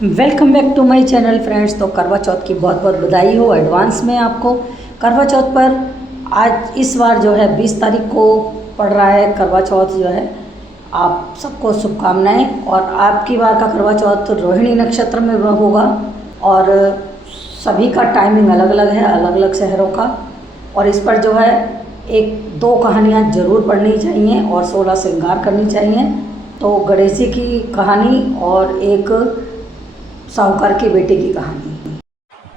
Welcome back to my channel friends. तो करवा चौथ की बहुत बहुत बधाई हो एडवांस में आपको। करवा चौथ पर आज इस बार जो है 20 तारीख को पड़ रहा है करवा चौथ जो है। आप सबको शुभकामनाएं। और आपकी बार का करवा चौथ रोहिणी नक्षत्र में होगा और सभी का टाइमिंग अलग अलग है, अलग अलग शहरों का। और इस पर जो है एक दो कहानियाँ ज़रूर पढ़नी चाहिए और 16 श्रृंगार करनी चाहिए। तो गणेश जी की कहानी और एक साहूकार की बेटी की कहानी।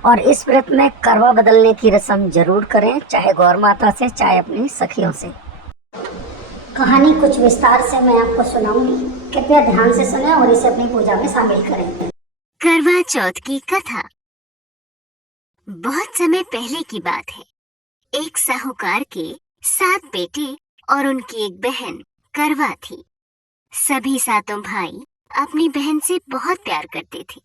और इस व्रत में करवा बदलने की रस्म जरूर करें, चाहे गौर माता से चाहे अपनी सखियों से। कहानी कुछ विस्तार से मैं आपको सुनाऊंगी, कृपया ध्यान से सुनें और इसे अपनी पूजा में शामिल करें। करवा चौथ की कथा। बहुत समय पहले की बात है। एक साहूकार के 7 बेटे और उनकी एक बहन करवा थी। सभी 7 भाई अपनी बहन से बहुत प्यार करते थे,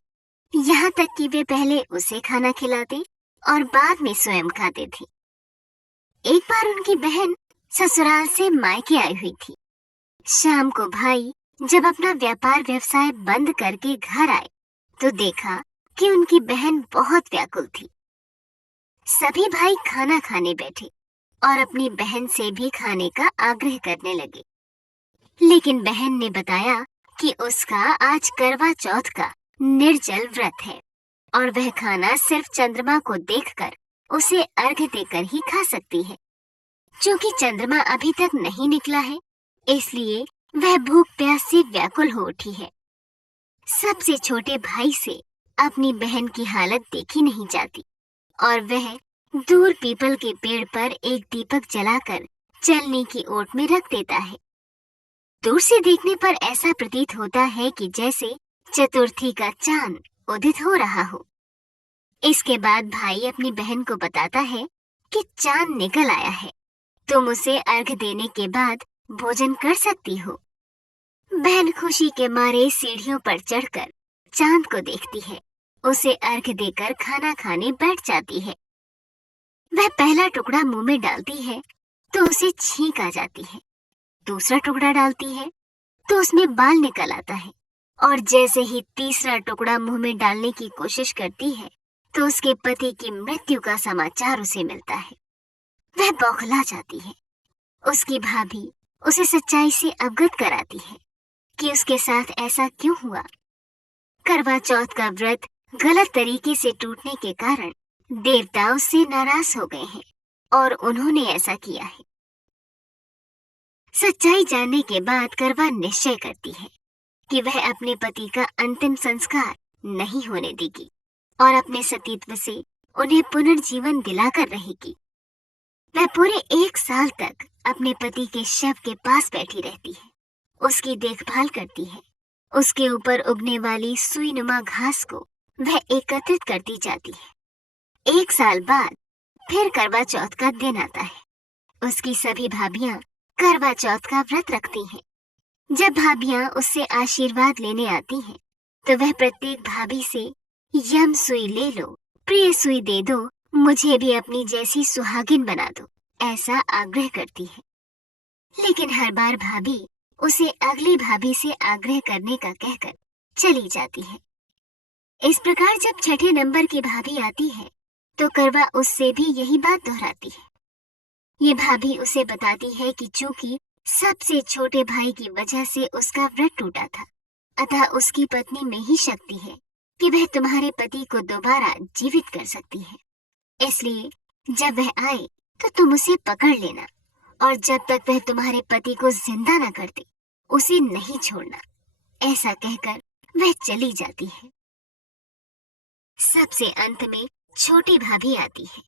यहाँ तक कि वे पहले उसे खाना खिलाते और बाद में स्वयं खाते थे। एक बार उनकी बहन ससुराल से मायके आई हुई थी। शाम को भाई जब अपना व्यापार व्यवसाय बंद करके घर आए तो देखा कि उनकी बहन बहुत व्याकुल थी। सभी भाई खाना खाने बैठे और अपनी बहन से भी खाने का आग्रह करने लगे, लेकिन बहन ने बताया कि उसका आज करवा चौथ का निर्जल व्रत है और वह खाना सिर्फ चंद्रमा को देखकर उसे अर्घ्य देकर ही खा सकती है। क्योंकि चंद्रमा अभी तक नहीं निकला है, इसलिए वह भूख प्यास से व्याकुल हो उठी है। सबसे छोटे भाई से अपनी बहन की हालत देखी नहीं जाती और वह दूर पीपल के पेड़ पर एक दीपक जलाकर चलने की ओट में रख देता है। दूर से देखने पर ऐसा प्रतीत होता है कि जैसे चतुर्थी का चांद उदित हो रहा हो। इसके बाद भाई अपनी बहन को बताता है कि चांद निकल आया है, तुम उसे अर्घ देने के बाद भोजन कर सकती हो। बहन खुशी के मारे सीढ़ियों पर चढ़कर चांद को देखती है, उसे अर्घ देकर खाना खाने बैठ जाती है। वह पहला टुकड़ा मुंह में डालती है तो उसे छींक आ जाती है। दूसरा टुकड़ा डालती है तो उसमें बाल निकल आता है और जैसे ही तीसरा टुकड़ा मुंह में डालने की कोशिश करती है तो उसके पति की मृत्यु का समाचार उसे मिलता है। वह बौखला जाती है। उसकी भाभी उसे सच्चाई से अवगत कराती है कि उसके साथ ऐसा क्यों हुआ। करवा चौथ का व्रत गलत तरीके से टूटने के कारण देवता उससे नाराज हो गए हैं और उन्होंने ऐसा किया है। सच्चाई जानने के बाद करवा निश्चय करती है कि वह अपने पति का अंतिम संस्कार नहीं होने देगी और अपने सतीत्व से उन्हें पुनर्जीवन दिलाकर रहेगी। वह पूरे 1 साल तक अपने पति के शव के पास बैठी रहती है, उसकी देखभाल करती है। उसके ऊपर उगने वाली सुईनुमा घास को वह एकत्रित करती जाती है। 1 साल बाद फिर करवा चौथ का दिन आता है। उसकी सभी भाभियां करवा चौथ का व्रत रखती हैं। जब भाभियां उससे आशीर्वाद लेने आती हैं, तो वह प्रत्येक भाभी से यम सुई ले लो, प्रिय सुई दे दो, मुझे भी अपनी जैसी सुहागिन बना दो, ऐसा आग्रह करती है। लेकिन हर बार भाभी उसे अगली भाभी से आग्रह करने का कहकर चली जाती है। इस प्रकार जब छठे नंबर की भाभी आती है तो करवा उससे भी यही बात दोहराती है। ये भाभी उसे बताती है कि चूंकि सबसे छोटे भाई की वजह से उसका व्रत टूटा था, अतः उसकी पत्नी में ही शक्ति है कि वह तुम्हारे पति को दोबारा जीवित कर सकती है। इसलिए जब वह आए तो तुम उसे पकड़ लेना और जब तक वह तुम्हारे पति को जिंदा न कर दे उसे नहीं छोड़ना। ऐसा कहकर वह चली जाती है। सबसे अंत में छोटी भाभी आती है।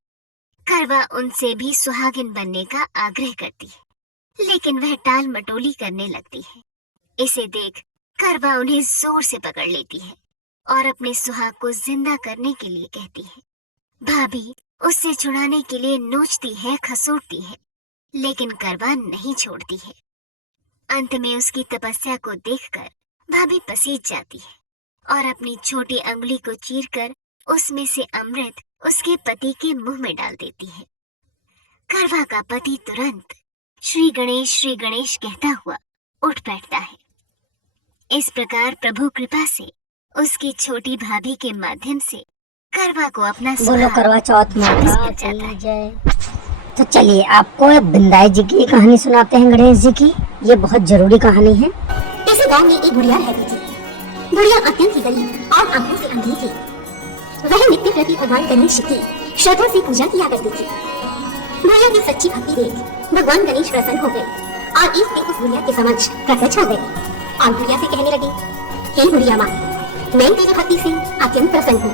करवा उनसे भी सुहागिन बनने का आग्रह करती है, लेकिन वह टाल मटोली करने लगती है। इसे देख करवा उन्हें जोर से पकड़ लेती है और अपने सुहाग को जिंदा करने के लिए कहती है। भाभी उससे छुड़ाने के लिए नोचती है, खसोटती है, लेकिन करवा नहीं छोड़ती है। अंत में उसकी तपस्या को देखकर भाभी पसीज जाती है और अपनी छोटी अंगुली को चीरकर उसमें से अमृत उसके पति के मुंह में डाल देती है। करवा का पति तुरंत श्री गणेश कहता हुआ उठ बैठता है। इस प्रकार प्रभु कृपा से उसकी छोटी भाभी के माध्यम से करवा को अपना बोलो सुहाग करवा चौथ माता मिल जाता है। की जय। तो चलिए आपको बिंदाई जी की कहानी सुनाते हैं, गणेश जी की। ये बहुत जरूरी कहानी है। इस गांव में एक बुढ़िया रहती थी। बुढ़िया अत्यंत ही गरीब और आंखों से अंधी थी। वह नित्य प्रति भगवान गणेश की श्रद्धा से पूजा किया करती थी। बुढ़िया की सच्ची भक्ति देख भगवान गणेश प्रसन्न हो गए और एक दिन उस बुढ़िया के समक्ष प्रकट हो गए और बुढ़िया से कहने लगे, हे बुढ़िया माँ, मैं तेरी भक्ति से अत्यंत प्रसन्न हूँ।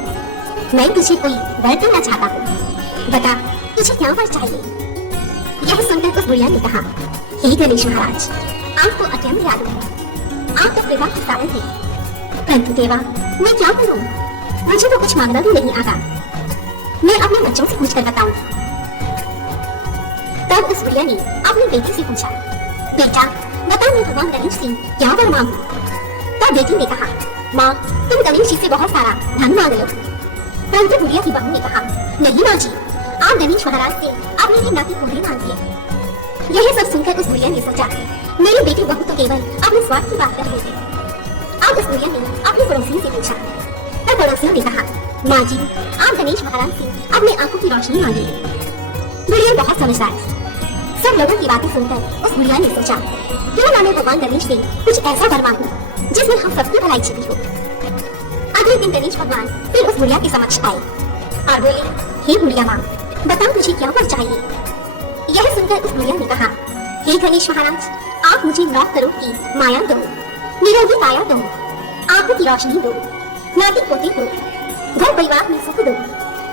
मैं तुझे कोई वर देना चाहता हूँ, बता तुझे क्या वर चाहिए। यह सुनकर उस बुढ़िया ने कहा, हे गणेश महाराज, आपको अत्यंत याद है, आप तो विवाह के साधन थे, परंतु देवा मैं क्या करूं? मुझे तो कुछ मांगना भी नहीं आता। मैं अपने बच्चों से पूछकर बताऊंगी। तब उस बुढ़िया ने अपनी बेटी से पूछा, बेटा बता मैं भगवान गणेश से क्या वर मांगूं? तब बेटी ने कहा, माँ तुम गणेश जी से बहुत सारा धन मांग लो। परंतु बुढ़िया की बहू ने कहा, नहीं माँ जी, आप गणेश महाराज से अपनी ही नाती को भी मांगिए। यह सब सुनकर उस बुढ़िया ने सोचा, मेरी बेटी बहू तो केवल अपने स्वार्थ की बात कर रहे थे। अब उस बुढ़िया ने अपनी पड़ोसी से पूछा। तब पड़ोसियों ने कहा, माँ जी आप गणेश महाराज से अपने आंखों की रोशनी मांगिए। बुढ़िया बहुत समझदार थी। सब लोगों की बातें सुनकर उस बुढ़िया ने सोचा, क्यों ना मैं भगवान गणेश से कुछ ऐसा वर मांगूं जिसमें हम सबकी भलाई छिपी हो। अगले दिन गणेश भगवान फिर उस बुढ़िया के समक्ष आए और बोले, हे बुढ़िया माँ, बता तुझे क्या वर चाहिए। यह सुनकर उस बुढ़िया ने कहा, हे गणेश महाराज, आप मुझे 9 करोड़ की माया दो, निरोगी काया दो, आंखों की रोशनी दो, नाती पोती दो, घर परिवार में सुख दो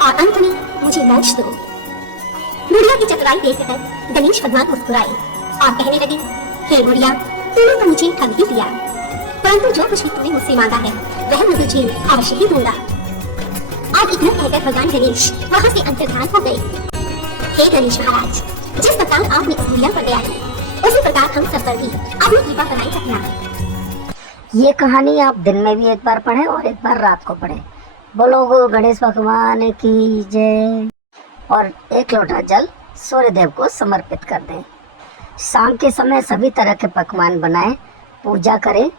और अंत में मुझे मोक्ष दो। बुढ़िया की चतुराई देखकर गणेश भगवान मुस्कुराए और कहने लगे, हे बुढ़िया, तूने तो मुझे ठग ही दिया, परंतु जो कुछ भी तूने मुझसे मांगा है वह मैं तुझे अवश्य ही दूंगा। और इतना कहकर भगवान गणेश वहाँ से अंतर्धान हो गए। हे गणेश महाराज, जिस प्रकार आपने इस बुढ़िया पर दया की, उसी प्रकार हम सब पर भी अपनी कृपा बनाए रखना। ये कहानी आप दिन में भी एक बार पढ़ें और एक बार रात को पढ़ें। बोलो गो गणेश भगवान की जय। और एक लोटा जल सूर्य देव को समर्पित कर दें। शाम के समय सभी तरह के पकवान बनाएं, पूजा करें,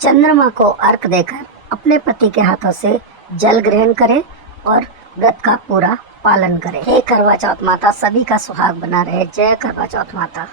चंद्रमा को अर्घ देकर अपने पति के हाथों से जल ग्रहण करें और व्रत का पूरा पालन करें। हे करवा चौथ माता, सभी का सुहाग बना रहे। जय करवा चौथ माता।